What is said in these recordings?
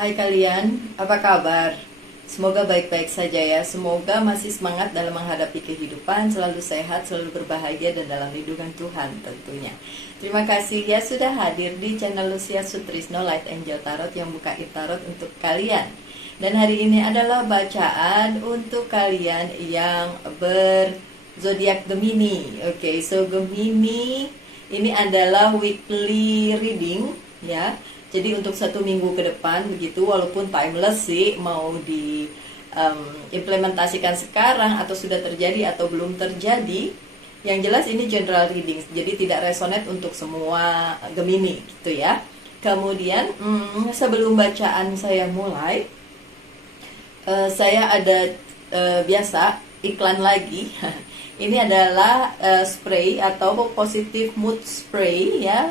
Hai kalian, apa kabar? Semoga baik-baik saja ya. Semoga masih semangat dalam menghadapi kehidupan, selalu sehat, selalu berbahagia dan dalam lindungan Tuhan tentunya. Terima kasih ya sudah hadir di channel Lucia Sutrisno Light Angel Tarot yang bukain tarot untuk kalian. Dan hari ini adalah bacaan untuk kalian yang berzodiak Gemini. Oke, so Gemini ini adalah weekly reading ya. Jadi untuk 1 minggu ke depan begitu, walaupun timeless sih, mau diimplementasikan sekarang atau sudah terjadi atau belum terjadi, yang jelas ini general reading, jadi tidak resonate untuk semua Gemini gitu ya. Kemudian sebelum bacaan saya mulai, saya ada biasa iklan lagi. Ini adalah spray atau positive mood spray ya.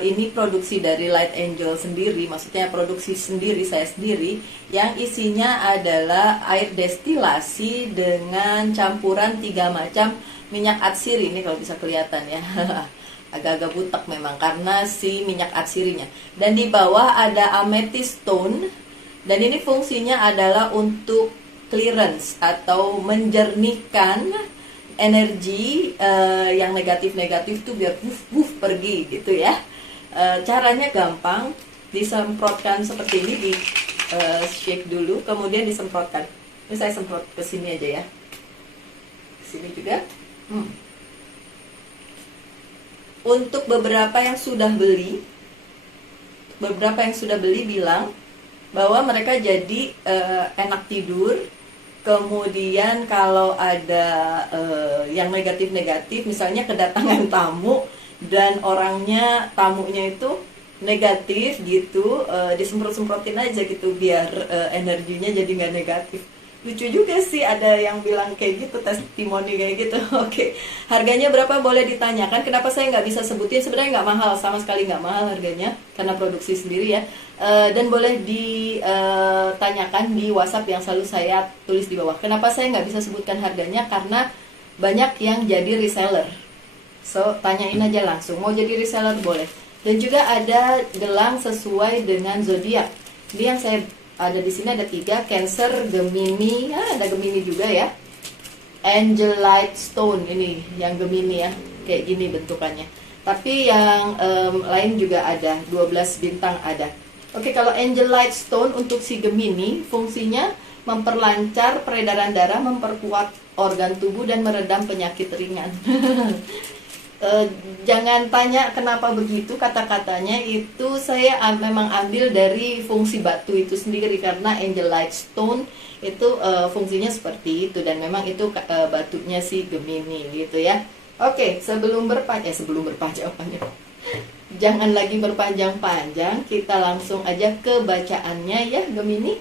Ini produksi dari Light Angel sendiri, maksudnya produksi sendiri, saya sendiri, yang isinya adalah air destilasi dengan campuran 3 macam minyak atsiri. Ini kalau bisa kelihatan ya. Agak-agak butek memang karena si minyak atsirinya. Dan di bawah ada amethyst stone, dan ini fungsinya adalah untuk clearance atau menjernihkan energi yang negatif-negatif tuh biar pergi gitu ya. Caranya gampang, disemprotkan seperti ini, di shake dulu, kemudian disemprotkan. Ini saya semprot ke sini aja ya, ke sini juga. Untuk beberapa yang sudah beli, bilang bahwa mereka jadi enak tidur. Kemudian kalau ada yang negatif-negatif, misalnya kedatangan tamu dan tamunya itu negatif gitu, disemprot-semprotin aja gitu biar energinya jadi nggak negatif. Lucu juga sih ada yang bilang kayak gitu, testimoni kayak gitu. Oke, harganya berapa boleh ditanyakan. Kenapa saya nggak bisa sebutin? Sebenarnya nggak mahal, sama sekali nggak mahal harganya karena produksi sendiri ya. Dan boleh ditanyakan di WhatsApp yang selalu saya tulis di bawah. Kenapa saya nggak bisa sebutkan harganya? Karena banyak yang jadi reseller. So tanyain aja langsung. Mau jadi reseller boleh. Dan juga ada gelang sesuai dengan zodiak. Ini yang saya ada di sini ada 3, Cancer, Gemini, ada Gemini juga ya. Angelite Stone ini yang Gemini ya, kayak gini bentukannya. Tapi yang lain juga ada, 12 bintang ada. Oke, kalau Angelite Stone untuk si Gemini fungsinya memperlancar peredaran darah, memperkuat organ tubuh dan meredam penyakit ringan. Jangan tanya kenapa begitu kata-katanya, itu saya memang ambil dari fungsi batu itu sendiri, karena Angelite Stone itu fungsinya seperti itu, dan memang itu batunya si Gemini gitu ya. Oke, sebelum berpanjang jangan lagi berpanjang-panjang, kita langsung aja ke bacaannya ya Gemini.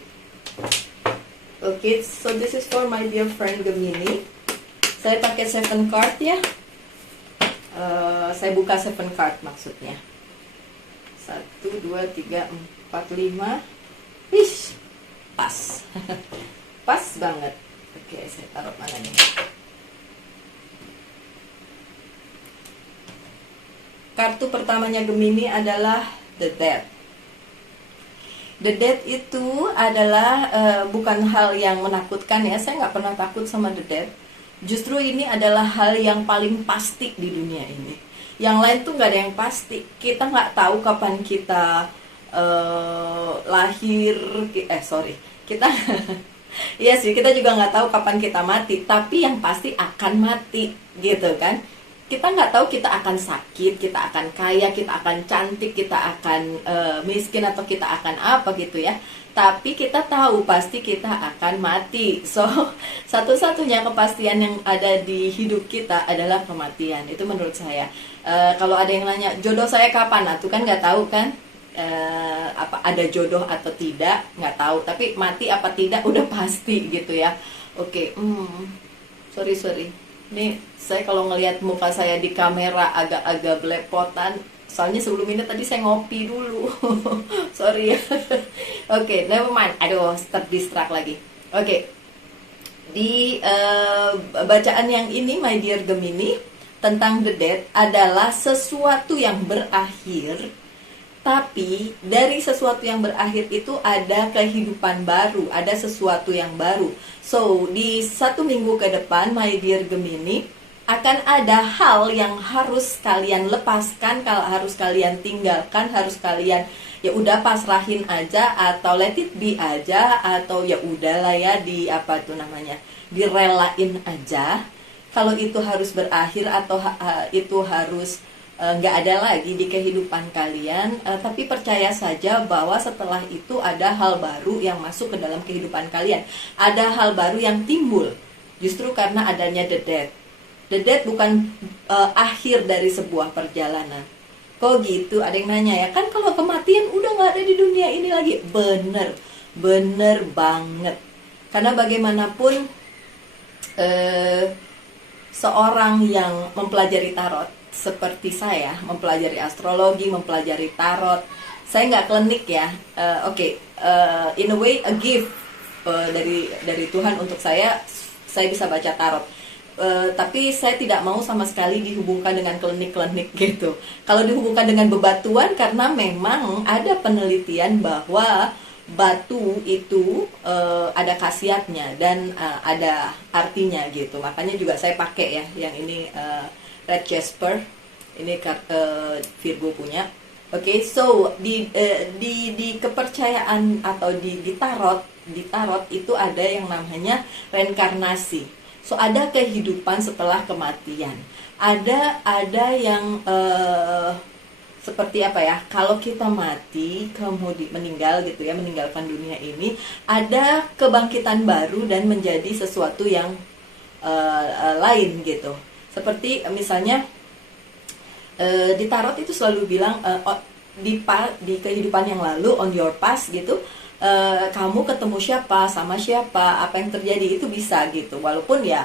Oke, so this is for my dear friend Gemini. Saya pakai 7 card ya. Saya buka 7 card maksudnya. 1, 2, 3, 4, 5. Wish, pas. Pas banget. Oke, saya taruh mana nih? Kartu pertamanya Gemini adalah The Death. The Death itu adalah bukan hal yang menakutkan ya. Saya nggak pernah takut sama The Death. Justru ini adalah hal yang paling pasti di dunia ini. Yang lain tuh nggak ada yang pasti. Kita nggak tahu kapan kita lahir. Kita iya sih, kita juga nggak tahu kapan kita mati. Tapi yang pasti akan mati, gitu kan? Kita nggak tahu kita akan sakit, kita akan kaya, kita akan cantik, kita akan miskin, atau kita akan apa gitu ya. Tapi kita tahu pasti kita akan mati. So, satu-satunya kepastian yang ada di hidup kita adalah kematian. Itu menurut saya. Kalau ada yang nanya, jodoh saya kapan? Nah, tuh kan nggak tahu kan. Apa ada jodoh atau tidak, nggak tahu. Tapi mati apa tidak udah pasti gitu ya. Oke, sorry. Nih, saya kalau ngelihat muka saya di kamera agak-agak belepotan. Soalnya sebelum ini tadi saya ngopi dulu. Sorry ya. Oke, never mind. Aduh, terdistract lagi. Oke. Di bacaan yang ini, my dear Gemini, tentang The Death adalah sesuatu yang berakhir Tapi dari sesuatu yang berakhir itu ada kehidupan baru, ada sesuatu yang baru. So, di 1 minggu ke depan, my dear Gemini, akan ada hal yang harus kalian lepaskan, kalau harus kalian tinggalkan, harus kalian ya udah pasrahin aja, atau let it be aja, atau ya udahlah ya di apa tuh namanya, direlain aja. Kalau itu harus berakhir atau itu harus nggak ada lagi di kehidupan kalian, tapi percaya saja bahwa setelah itu ada hal baru yang masuk ke dalam kehidupan kalian, ada hal baru yang timbul justru karena adanya the death. The death bukan akhir dari sebuah perjalanan. Kok gitu? Ada yang nanya ya, kan kalau kematian udah nggak ada di dunia ini lagi. Bener banget. Karena bagaimanapun seorang yang mempelajari tarot seperti saya, mempelajari astrologi, mempelajari tarot, saya nggak klinik ya. In a way a gift dari Tuhan untuk saya bisa baca tarot. Tapi saya tidak mau sama sekali dihubungkan dengan klinik-klinik gitu. Kalau dihubungkan dengan bebatuan, karena memang ada penelitian bahwa batu itu ada khasiatnya dan ada artinya gitu. Makanya juga saya pakai ya yang ini Red Jasper, ini Virgo punya. So di kepercayaan atau di tarot itu ada yang namanya reinkarnasi. So ada kehidupan setelah kematian. Ada yang seperti apa ya? Kalau kita mati kemudian meninggal gitu ya, meninggalkan dunia ini, ada kebangkitan baru dan menjadi sesuatu yang lain gitu. Seperti misalnya di tarot itu selalu bilang di kehidupan yang lalu, on your past gitu, kamu ketemu siapa, sama siapa, apa yang terjadi itu bisa gitu. Walaupun ya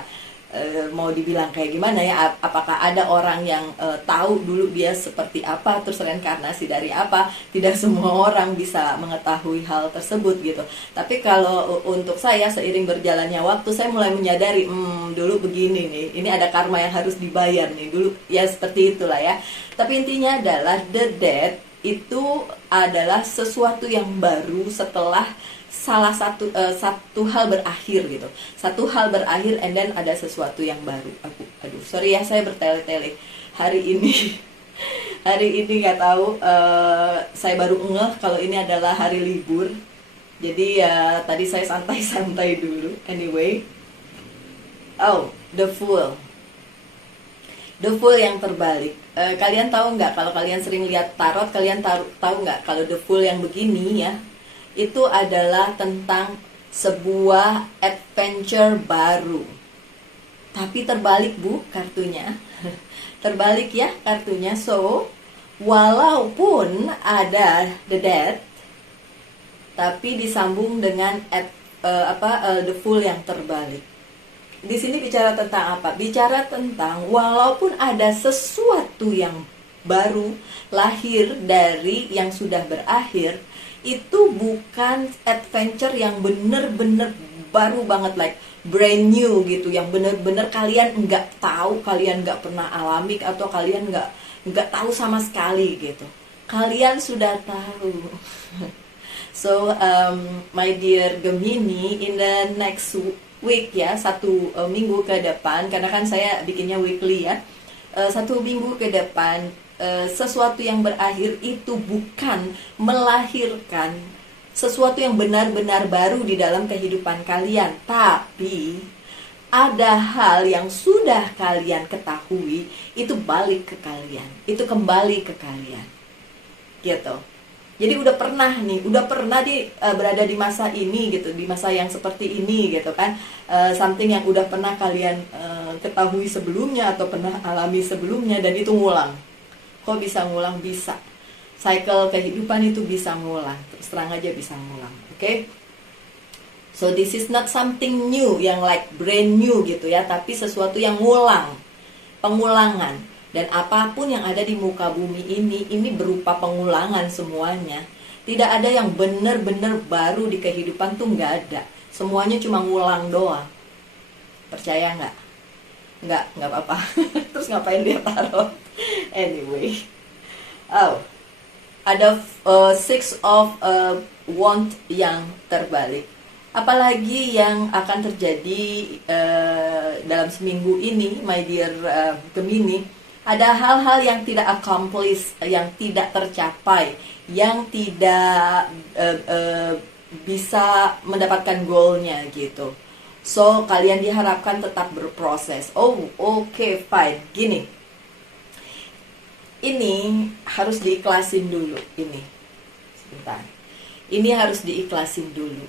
mau dibilang kayak gimana ya, apakah ada orang yang tahu dulu dia seperti apa terus reinkarnasi dari apa, tidak semua orang bisa mengetahui hal tersebut gitu. Tapi kalau untuk saya, seiring berjalannya waktu, saya mulai menyadari dulu begini nih, ini ada karma yang harus dibayar nih dulu ya, seperti itulah ya. Tapi intinya adalah the death itu adalah sesuatu yang baru setelah salah satu hal berakhir gitu. Satu hal berakhir and then ada sesuatu yang baru. Aduh, sorry ya saya bertele-tele hari ini. Hari ini nggak tahu, saya baru ngeh kalau ini adalah hari libur. Jadi ya tadi saya santai-santai dulu. Anyway, the Fool. The Fool yang terbalik. Kalian tahu nggak, kalau kalian sering lihat tarot, kalian tahu nggak kalau The Fool yang begini ya, itu adalah tentang sebuah adventure baru. Tapi terbalik Bu kartunya. Terbalik ya kartunya. So, walaupun ada the death, tapi disambung dengan the Fool yang terbalik. Di sini bicara tentang apa? Bicara tentang walaupun ada sesuatu yang baru lahir dari yang sudah berakhir, itu bukan adventure yang bener-bener baru banget, like brand new gitu, yang bener-bener kalian nggak tahu, kalian nggak pernah alami, atau kalian nggak tahu sama sekali gitu. Kalian sudah tahu. So my dear Gemini, in the next week ya, 1 minggu ke depan, karena kan saya bikinnya weekly ya, 1 minggu ke depan, sesuatu yang berakhir itu bukan melahirkan sesuatu yang benar-benar baru di dalam kehidupan kalian, tapi ada hal yang sudah kalian ketahui itu balik ke kalian, itu kembali ke kalian gitu. Jadi udah pernah berada di masa ini gitu, di masa yang seperti ini gitu kan, something yang udah pernah kalian ketahui sebelumnya atau pernah alami sebelumnya, dan itu ngulang. Kok bisa ngulang? Bisa. Cycle kehidupan itu bisa ngulang. Terus terang aja bisa ngulang. Oke? So this is not something new yang like brand new gitu ya, tapi sesuatu yang ngulang. Pengulangan. Dan apapun yang ada di muka bumi ini berupa pengulangan semuanya. Tidak ada yang benar-benar baru di kehidupan tuh, nggak ada. Semuanya cuma ngulang doang. Percaya nggak? Nggak apa-apa. Terus ngapain dia tarot? Anyway, ada six of wand yang terbalik. Apalagi yang akan terjadi dalam seminggu ini, my dear Gemini, ada hal-hal yang tidak accomplished, yang tidak tercapai, yang tidak bisa mendapatkan goalnya gitu. So kalian diharapkan tetap berproses. Oh, oke, fine. Gini, ini harus diikhlasin dulu. Ini sebentar. Ini harus diikhlasin dulu.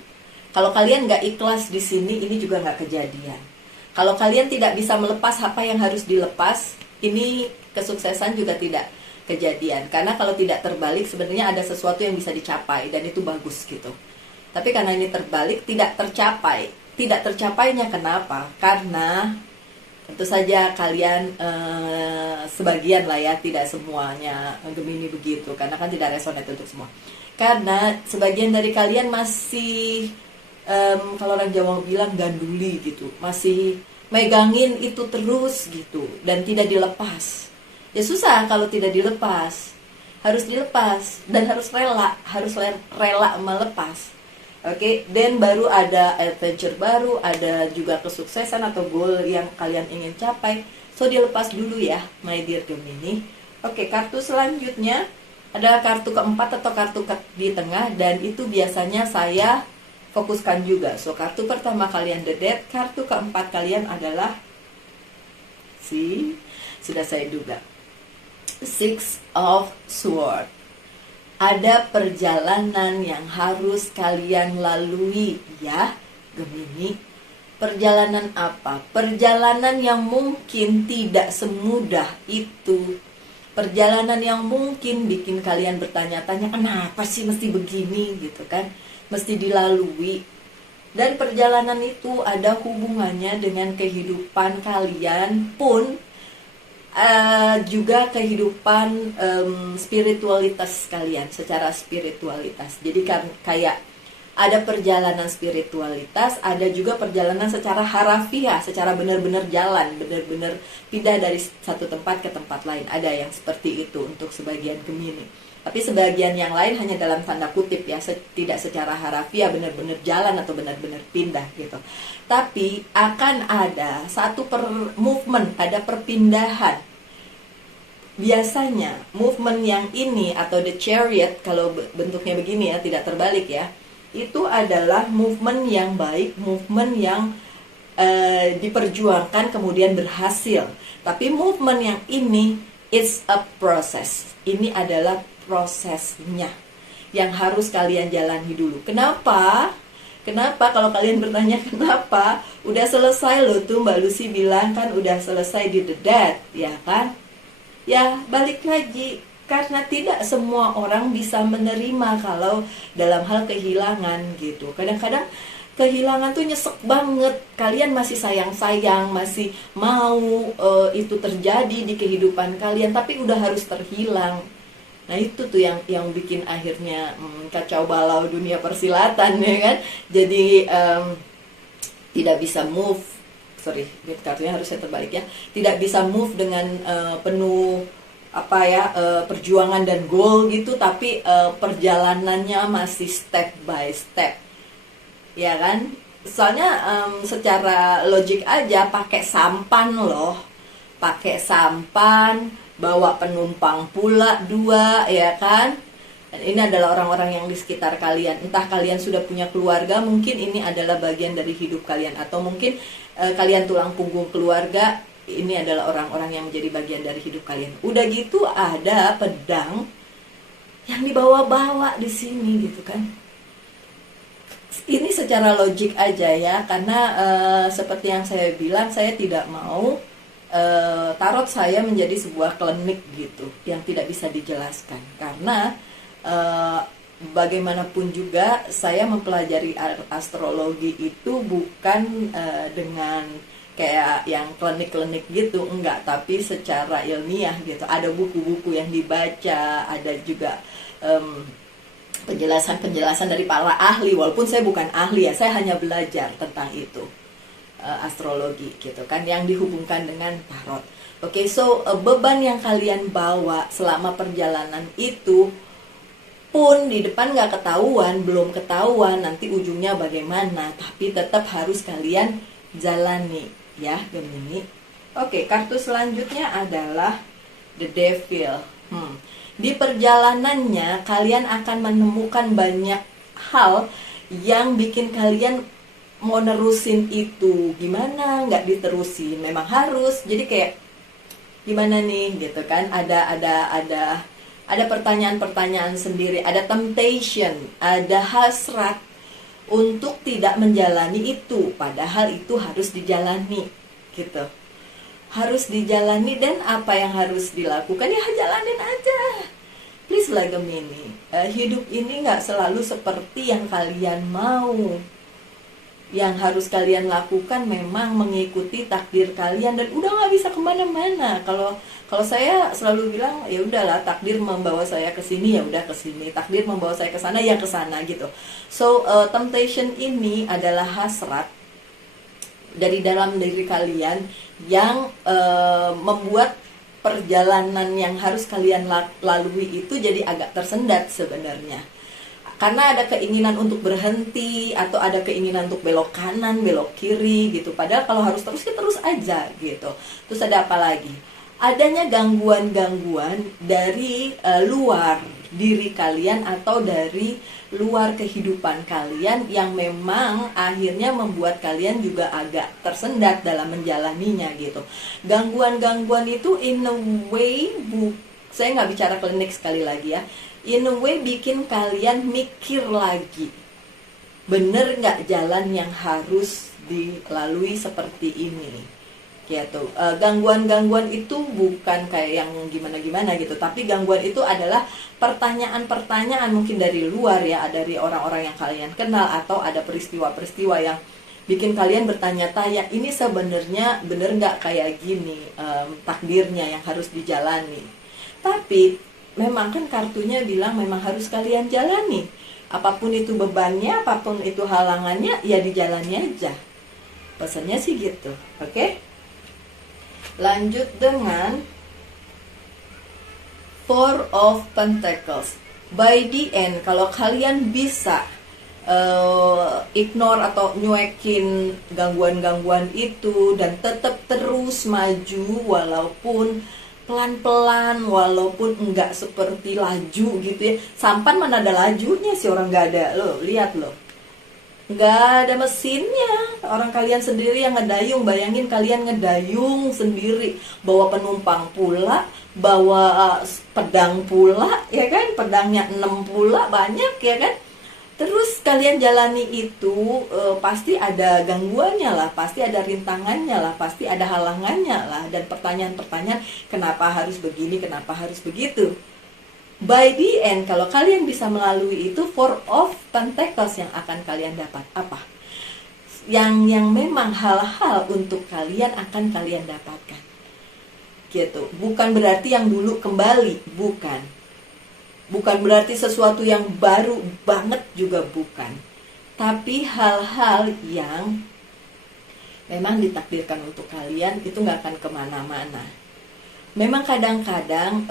Kalau kalian nggak ikhlas di sini, ini juga nggak kejadian. Kalau kalian tidak bisa melepas apa yang harus dilepas, ini kesuksesan juga tidak kejadian. Karena kalau tidak terbalik, sebenarnya ada sesuatu yang bisa dicapai dan itu bagus gitu. Tapi karena ini terbalik, tidak tercapai. Tidak tercapainya kenapa? Karena tentu saja kalian sebagian lah ya, tidak semuanya Gemini begitu, karena kan tidak resonate untuk semua. Karena sebagian dari kalian masih kalau orang Jawa bilang ganduli gitu, masih megangin itu terus gitu dan tidak dilepas. Ya susah kalau tidak dilepas. Harus dilepas dan harus rela melepas. Oke, dan baru ada adventure baru, ada juga kesuksesan atau goal yang kalian ingin capai. So dilepas dulu ya, my dear Gemini. Oke, kartu selanjutnya adalah kartu keempat atau kartu di tengah, dan itu biasanya saya fokuskan juga. So kartu pertama kalian the Death, kartu keempat kalian adalah sudah saya duga, Six of Swords. Ada perjalanan yang harus kalian lalui ya, Gemini. Perjalanan apa? Perjalanan yang mungkin tidak semudah itu. Perjalanan yang mungkin bikin kalian bertanya-tanya, kenapa sih mesti begini gitu kan? Mesti dilalui. Dan perjalanan itu ada hubungannya dengan kehidupan kalian pun juga kehidupan spiritualitas kalian, secara spiritualitas. Jadi kan kayak ada perjalanan spiritualitas, ada juga perjalanan secara harafiah, secara benar-benar jalan, benar-benar pindah dari satu tempat ke tempat lain. Ada yang seperti itu untuk sebagian Gemini. Tapi sebagian yang lain hanya dalam tanda kutip ya, tidak secara harafiah benar-benar jalan atau benar-benar pindah gitu. Tapi akan ada satu movement, ada perpindahan. Biasanya movement yang ini atau the chariot, kalau bentuknya begini ya, tidak terbalik ya, itu adalah movement yang baik, movement yang diperjuangkan kemudian berhasil. Tapi movement yang ini, it's a process. Ini adalah prosesnya yang harus kalian jalani dulu. Kenapa? Kalau kalian bertanya kenapa, udah selesai loh tuh, Mbak Lucy bilang kan udah selesai di the Death, ya kan? Ya balik lagi, karena tidak semua orang bisa menerima kalau dalam hal kehilangan gitu. Kadang-kadang kehilangan tuh nyesek banget. Kalian masih sayang-sayang, masih mau itu terjadi di kehidupan kalian, tapi udah harus terhilang. Nah itu tuh yang bikin akhirnya kacau balau dunia persilatan ya kan. Jadi tidak bisa move. Sorry, kartunya harusnya terbalik ya. Tidak bisa move dengan penuh perjuangan dan goal gitu, tapi perjalanannya masih step by step. Ya kan? Soalnya secara logik aja pakai sampan loh. Pakai sampan, bawa penumpang pula 2 ya kan. Dan ini adalah orang-orang yang di sekitar kalian. Entah kalian sudah punya keluarga, mungkin ini adalah bagian dari hidup kalian, atau mungkin kalian tulang punggung keluarga, ini adalah orang-orang yang menjadi bagian dari hidup kalian. Udah gitu ada pedang yang dibawa-bawa di sini gitu kan. Ini secara logik aja ya, karena seperti yang saya bilang, saya tidak mau tarot saya menjadi sebuah klinik gitu yang tidak bisa dijelaskan, karena bagaimanapun juga saya mempelajari astrologi itu bukan dengan kayak yang klinik-klinik gitu, enggak, tapi secara ilmiah gitu. Ada buku-buku yang dibaca, ada juga penjelasan-penjelasan dari para ahli, walaupun saya bukan ahli ya, saya hanya belajar tentang itu. Astrologi gitu kan, yang dihubungkan dengan tarot. Oke, so beban yang kalian bawa selama perjalanan itu pun di depan nggak ketahuan, belum ketahuan nanti ujungnya bagaimana, tapi tetap harus kalian jalani ya Gemini. Oke, kartu selanjutnya adalah The Devil. Di perjalanannya kalian akan menemukan banyak hal yang bikin kalian mau nerusin itu gimana, nggak diterusin, memang harus. Jadi kayak gimana nih gitu kan, ada pertanyaan-pertanyaan sendiri, ada temptation, ada hasrat untuk tidak menjalani itu, padahal itu harus dijalani gitu. Harus dijalani, dan apa yang harus dilakukan ya jalanin aja. Please lah Gemini, hidup ini gak selalu seperti yang kalian mau. Yang harus kalian lakukan memang mengikuti takdir kalian, dan udah gak bisa kemana-mana. Kalau saya selalu bilang ya udahlah, takdir membawa saya ke sini ya udah ke sini, takdir membawa saya ke sana ya ke sana gitu. So temptation ini adalah hasrat dari dalam diri kalian yang membuat perjalanan yang harus kalian lalui itu jadi agak tersendat sebenarnya. Karena ada keinginan untuk berhenti, atau ada keinginan untuk belok kanan, belok kiri gitu. Padahal kalau harus terus, ya terus aja gitu. Terus ada apa lagi? Adanya gangguan-gangguan dari luar diri kalian atau dari luar kehidupan kalian yang memang akhirnya membuat kalian juga agak tersendat dalam menjalaninya gitu. Gangguan-gangguan itu in a way, saya nggak bicara klinik sekali lagi ya, in a way bikin kalian mikir lagi, bener nggak jalan yang harus dilalui seperti ini gitu. Gangguan-gangguan itu bukan kayak yang gimana-gimana gitu, tapi gangguan itu adalah pertanyaan-pertanyaan mungkin dari luar ya, dari orang-orang yang kalian kenal, atau ada peristiwa-peristiwa yang bikin kalian bertanya-tanya, ini sebenarnya bener nggak kayak gini takdirnya yang harus dijalani. Tapi memang kan kartunya bilang memang harus kalian jalani, apapun itu bebannya, apapun itu halangannya, ya dijalani aja. Pesannya sih gitu. Oke? Lanjut dengan Four of Pentacles. By the end, kalau kalian bisa ignore atau nyuekin gangguan-gangguan itu dan tetap terus maju walaupun pelan-pelan, walaupun enggak seperti laju gitu ya. Sampan mana ada lajunya sih, orang nggak ada. Loh, lihat loh, nggak ada mesinnya. Orang kalian sendiri yang ngedayung. Bayangin kalian ngedayung sendiri, bawa penumpang pula, bawa pedang pula, ya kan, pedangnya 6 pula, banyak ya kan. Terus kalian jalani itu, pasti ada gangguannya lah, pasti ada rintangannya lah, pasti ada halangannya lah, dan pertanyaan-pertanyaan kenapa harus begini, kenapa harus begitu. By the end, kalau kalian bisa melalui itu, Four of Pentacles yang akan kalian dapat apa? Yang memang hal-hal untuk kalian akan kalian dapatkan. Gitu. Bukan berarti yang dulu kembali, bukan. Bukan berarti sesuatu yang baru banget juga bukan. Tapi hal-hal yang memang ditakdirkan untuk kalian itu nggak akan kemana-mana. Memang kadang-kadang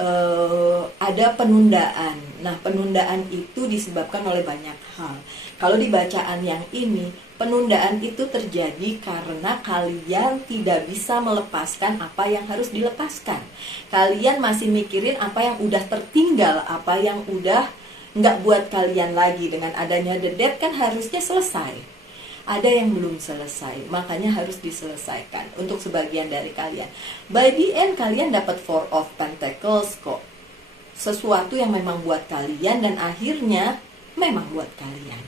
ada penundaan. Nah, penundaan itu disebabkan oleh banyak hal. Kalau di bacaan yang ini, penundaan itu terjadi karena kalian tidak bisa melepaskan apa yang harus dilepaskan. Kalian masih mikirin apa yang udah tertinggal, apa yang udah nggak buat kalian lagi. Dengan adanya The Death kan harusnya selesai. Ada yang belum selesai, makanya harus diselesaikan untuk sebagian dari kalian. By the end, kalian dapat Four of Pentacles kok. Sesuatu yang memang buat kalian, dan akhirnya memang buat kalian.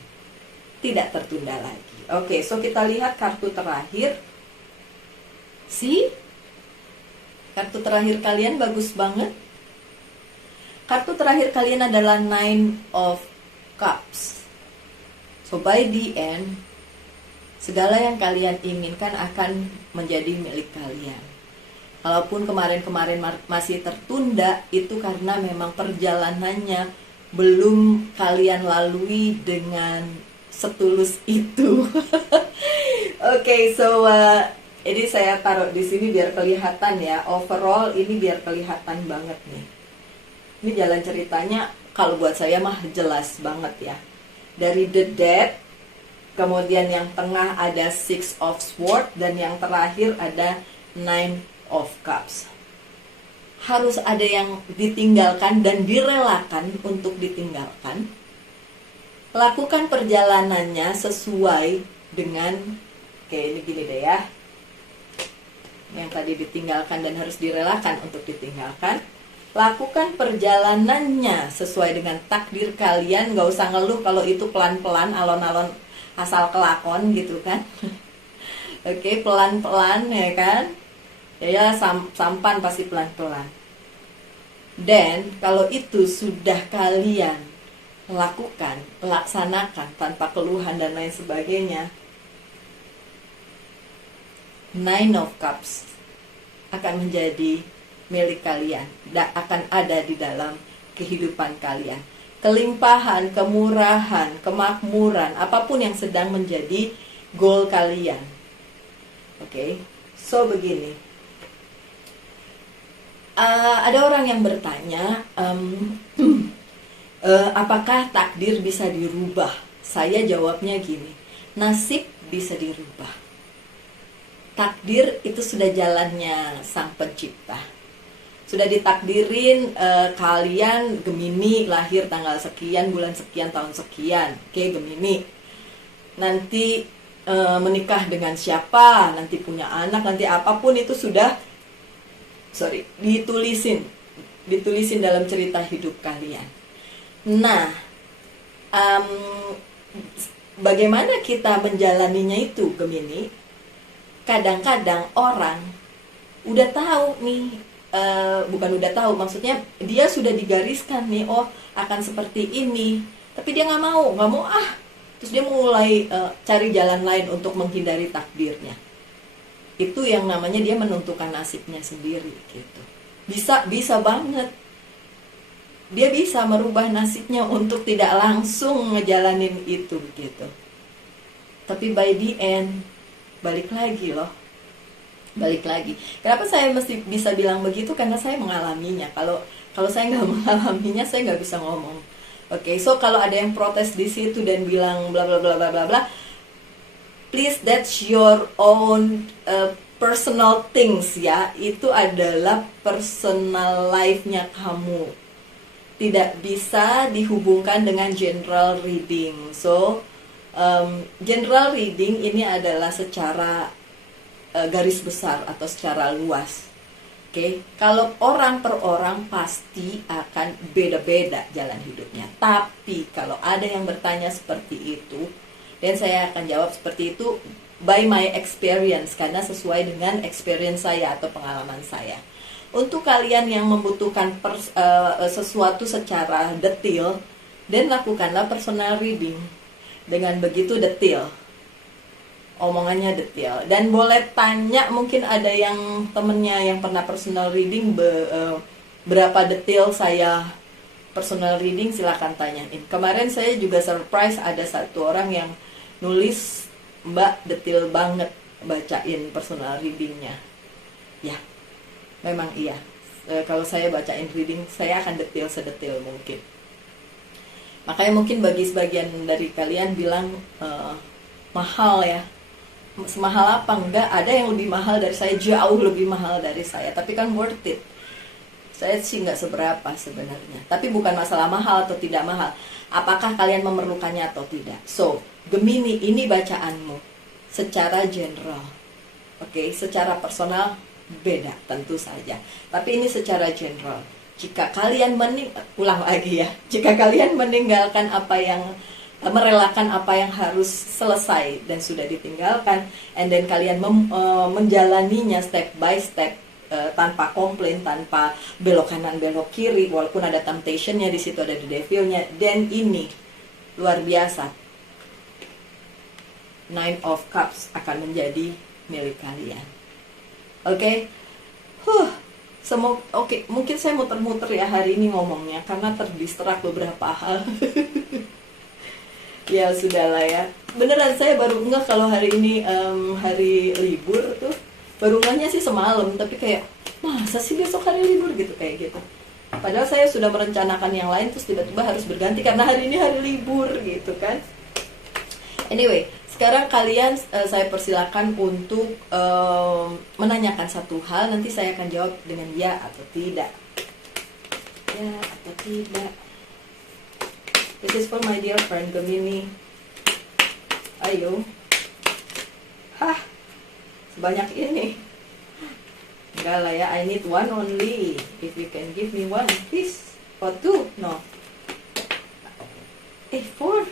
Tidak tertunda lagi. Oke, so kita lihat kartu terakhir. Kartu terakhir kalian bagus banget. Kartu terakhir kalian adalah Nine of Cups. So by the end, segala yang kalian inginkan akan menjadi milik kalian. Kalaupun kemarin-kemarin masih tertunda, itu karena memang perjalanannya belum kalian lalui dengan setulus itu. Oke, so ini saya taruh di sini biar kelihatan ya. Overall ini biar kelihatan banget nih. Ini jalan ceritanya kalau buat saya mah jelas banget ya. Dari the death, kemudian yang tengah ada six of swords, dan yang terakhir ada nine of cups. Harus ada yang ditinggalkan dan direlakan untuk ditinggalkan. Lakukan perjalanannya sesuai dengan, kayak ini gini deh ya, yang tadi ditinggalkan dan harus direlakan untuk ditinggalkan. Lakukan perjalanannya sesuai dengan takdir kalian. Gak usah ngeluh kalau itu pelan-pelan, alon-alon asal kelakon gitu kan. Oke, pelan-pelan ya kan. Ya, sampan pasti pelan-pelan. Dan kalau itu sudah kalian lakukan, laksanakan tanpa keluhan dan lain sebagainya, Nine of Cups akan menjadi milik kalian, dan akan ada di dalam kehidupan kalian. Kelimpahan, kemurahan, kemakmuran, apapun yang sedang menjadi goal kalian. Oke, so begini. Ada orang yang bertanya, apakah takdir bisa dirubah? Saya jawabnya gini, nasib bisa dirubah. Takdir itu sudah jalannya Sang Pencipta. Sudah ditakdirin kalian Gemini lahir tanggal sekian, bulan sekian, tahun sekian. Oke, Gemini. Nanti menikah dengan siapa, nanti punya anak, nanti apapun itu sudah ditulisin dalam cerita hidup kalian. Nah, bagaimana kita menjalaninya itu, Gemini? Kadang-kadang orang udah tahu nih, bukan udah tahu, maksudnya dia sudah digariskan nih, oh akan seperti ini, tapi dia nggak mau, terus dia mulai cari jalan lain untuk menghindari takdirnya. Itu yang namanya dia menentukan nasibnya sendiri gitu. Bisa banget. Dia bisa merubah nasibnya untuk tidak langsung ngejalanin itu gitu. Tapi by the end balik lagi loh. Balik lagi. Kenapa saya mesti bisa bilang begitu? Karena saya mengalaminya. Kalau saya nggak mengalaminya, saya nggak bisa ngomong. Oke, so kalau ada yang protes di situ dan bilang bla bla bla bla bla bla, please, that's your own personal things ya. Itu adalah personal life-nya kamu. Tidak bisa dihubungkan dengan general reading. So, general reading ini adalah secara garis besar atau secara luas. Oke, kalau orang per orang pasti akan beda-beda jalan hidupnya. Tapi kalau ada yang bertanya seperti itu, dan saya akan jawab seperti itu by my experience, karena sesuai dengan experience saya atau pengalaman saya. Untuk kalian yang membutuhkan sesuatu secara detail, dan lakukanlah personal reading. Dengan begitu detail, omongannya detail. Dan boleh tanya, mungkin ada yang temennya yang pernah personal reading, berapa detail saya personal reading, silakan tanyain. Kemarin saya juga surprise, ada satu orang yang nulis, Mbak detail banget bacain personal readingnya. Ya, memang iya. Kalau saya bacain reading, saya akan detail sedetail mungkin. Makanya mungkin bagi sebagian dari kalian bilang mahal ya. Semahal apa? Enggak, ada yang lebih mahal dari saya, jauh lebih mahal dari saya. Tapi kan worth it. Saya sih nggak seberapa sebenarnya. Tapi bukan masalah mahal atau tidak mahal. Apakah kalian memerlukannya atau tidak? So, Gemini, ini bacaanmu secara general. Oke, secara personal beda tentu saja. Tapi ini secara general. Jika kalian jika kalian meninggalkan merelakan apa yang harus selesai dan sudah ditinggalkan, and then kalian menjalaninya step by step, tanpa komplain, tanpa belok kanan belok kiri, walaupun ada temptationnya di situ, ada the devilnya, dan ini luar biasa. Nine of Cups akan menjadi milik kalian. Oke? Oke, mungkin saya muter-muter ya hari ini ngomongnya karena terdistrak beberapa hal. Ya sudahlah ya. Beneran saya baru ngeh kalau hari ini hari libur tuh. Baru ngehnya sih semalam, tapi kayak masa sih besok hari libur gitu, kayak gitu. Padahal saya sudah merencanakan yang lain, terus tiba-tiba harus berganti karena hari ini hari libur gitu kan. Anyway, sekarang kalian saya persilakan untuk menanyakan satu hal, nanti saya akan jawab dengan ya atau tidak. Ya atau tidak. This is for my dear friend Gemini. Ayo. Hah, sebanyak ini. Enggak lah ya, I need one only. If you can give me one, please. Or two, no. Four.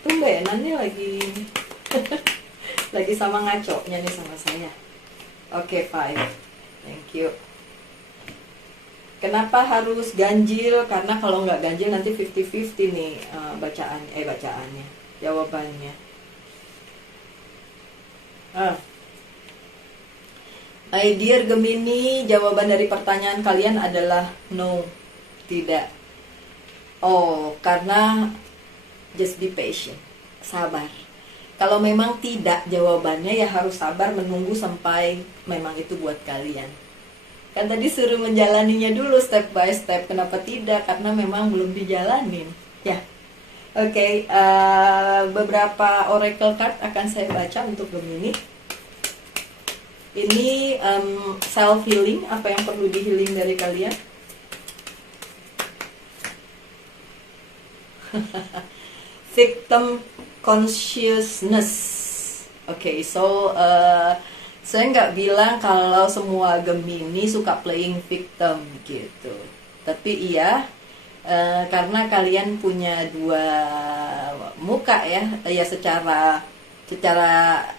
Tunggu ya, nanti lagi lagi sama ngaco-nya nih sama saya. Oke, five. Thank you. Kenapa harus ganjil? Karena kalau nggak ganjil nanti 50-50 nih bacaannya, jawabannya. My dear Gemini, jawaban dari pertanyaan kalian adalah no, tidak. Oh, karena just be patient, sabar. Kalau memang tidak jawabannya ya harus sabar menunggu sampai memang itu buat kalian. Kan tadi suruh menjalaninya dulu step by step. Kenapa tidak? Karena memang belum dijalanin. Ya, oke. Beberapa oracle card akan saya baca untuk Gemini. Ini self healing. Apa yang perlu di healing dari kalian? Victim consciousness. Oke, so saya nggak bilang kalau semua Gemini suka playing victim gitu, tapi iya, karena kalian punya dua muka ya secara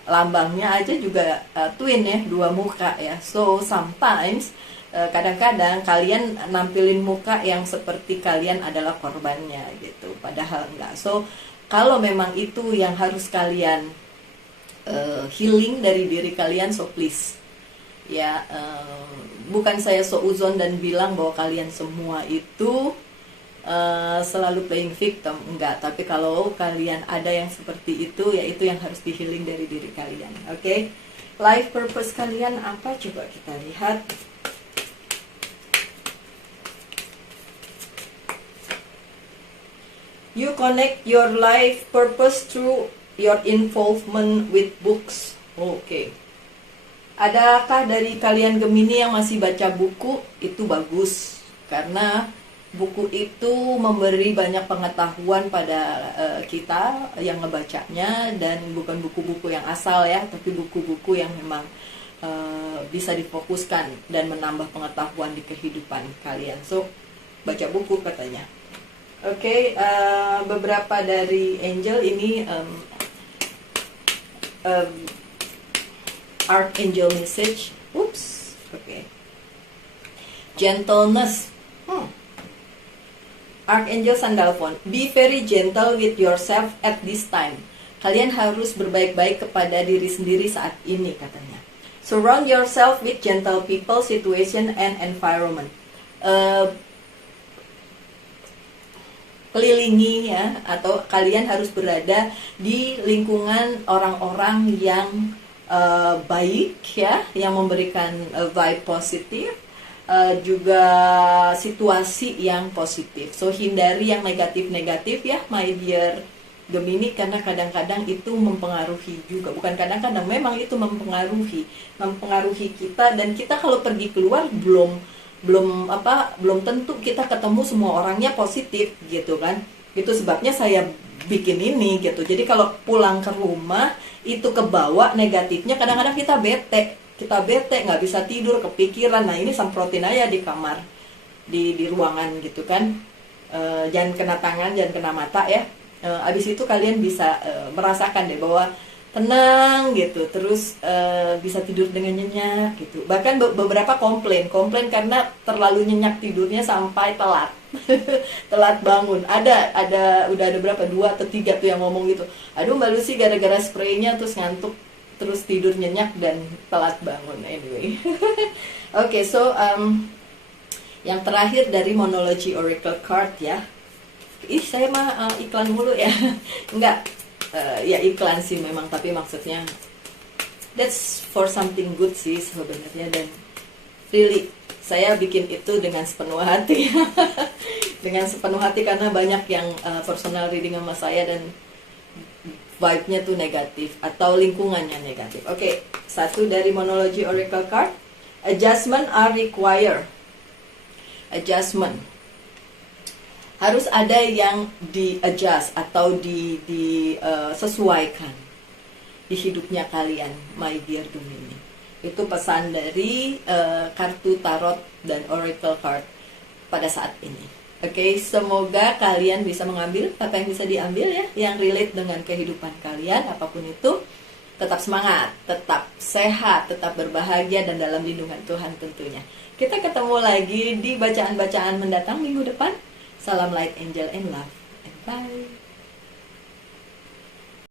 lambangnya aja juga twin ya, dua muka ya. So sometimes kadang-kadang kalian nampilin muka yang seperti kalian adalah korbannya gitu, padahal enggak. So kalau memang itu yang harus kalian healing dari diri kalian, so please ya, bukan saya seuzon dan bilang bahwa kalian semua itu selalu playing victim, enggak. Tapi kalau kalian ada yang seperti itu, ya itu yang harus di healing dari diri kalian. Oke, life purpose kalian apa? Coba kita lihat. You connect your life purpose through your involvement with books. Oke. Adakah dari kalian Gemini yang masih baca buku? Itu bagus, karena buku itu memberi banyak pengetahuan pada kita yang ngebacanya, dan bukan buku-buku yang asal ya, tapi buku-buku yang memang bisa difokuskan dan menambah pengetahuan di kehidupan kalian. So, baca buku katanya. Oke, beberapa dari angel ini archangel message. Oops. Oke. Gentleness. Archangel Sandalphon. Be very gentle with yourself at this time. Kalian harus berbaik-baik kepada diri sendiri saat ini katanya. Surround yourself with gentle people, situation, and environment. Kelilingi ya, atau kalian harus berada di lingkungan orang-orang yang baik ya, yang memberikan vibe positif, juga situasi yang positif. So hindari yang negatif-negatif ya, my dear Gemini, karena kadang-kadang itu mempengaruhi juga. Bukan kadang-kadang, memang itu mempengaruhi kita, dan kita kalau pergi keluar belum tentu kita ketemu semua orangnya positif gitu kan. Itu sebabnya saya bikin ini gitu. Jadi kalau pulang ke rumah itu kebawa negatifnya, kadang-kadang kita bete nggak bisa tidur, kepikiran. Nah ini semprotin aja di kamar, di ruangan gitu kan. Jangan kena tangan, jangan kena mata ya. Abis itu kalian bisa merasakan deh bahwa tenang gitu, terus bisa tidur dengan nyenyak gitu. Bahkan beberapa komplain karena terlalu nyenyak tidurnya sampai telat telat bangun. Udah ada berapa, 2 atau 3 tuh yang ngomong gitu. Aduh Mbak Lucy, gara-gara spraynya terus ngantuk, terus tidur nyenyak dan telat bangun. Anyway. Oke, so yang terakhir dari Monology Oracle Card ya. Saya mah iklan mulu ya. Enggak, ya iklan sih memang, tapi maksudnya that's for something good sih sebenarnya. Dan really Saya bikin itu dengan sepenuh hati. Dengan sepenuh hati karena banyak yang personal reading sama saya dan vibe-nya tuh negatif atau lingkungannya negatif. Oke, satu dari monologi oracle card. Adjustment are required. Adjustment. Harus ada yang di-adjust atau disesuaikan di hidupnya kalian, my dear Gemini. Itu pesan dari kartu tarot dan oracle card pada saat ini. Oke, semoga kalian bisa mengambil apa yang bisa diambil ya, yang relate dengan kehidupan kalian, apapun itu. Tetap semangat, tetap sehat, tetap berbahagia, dan dalam lindungan Tuhan tentunya. Kita ketemu lagi di bacaan-bacaan mendatang minggu depan. Salam light, angel, and love, and bye.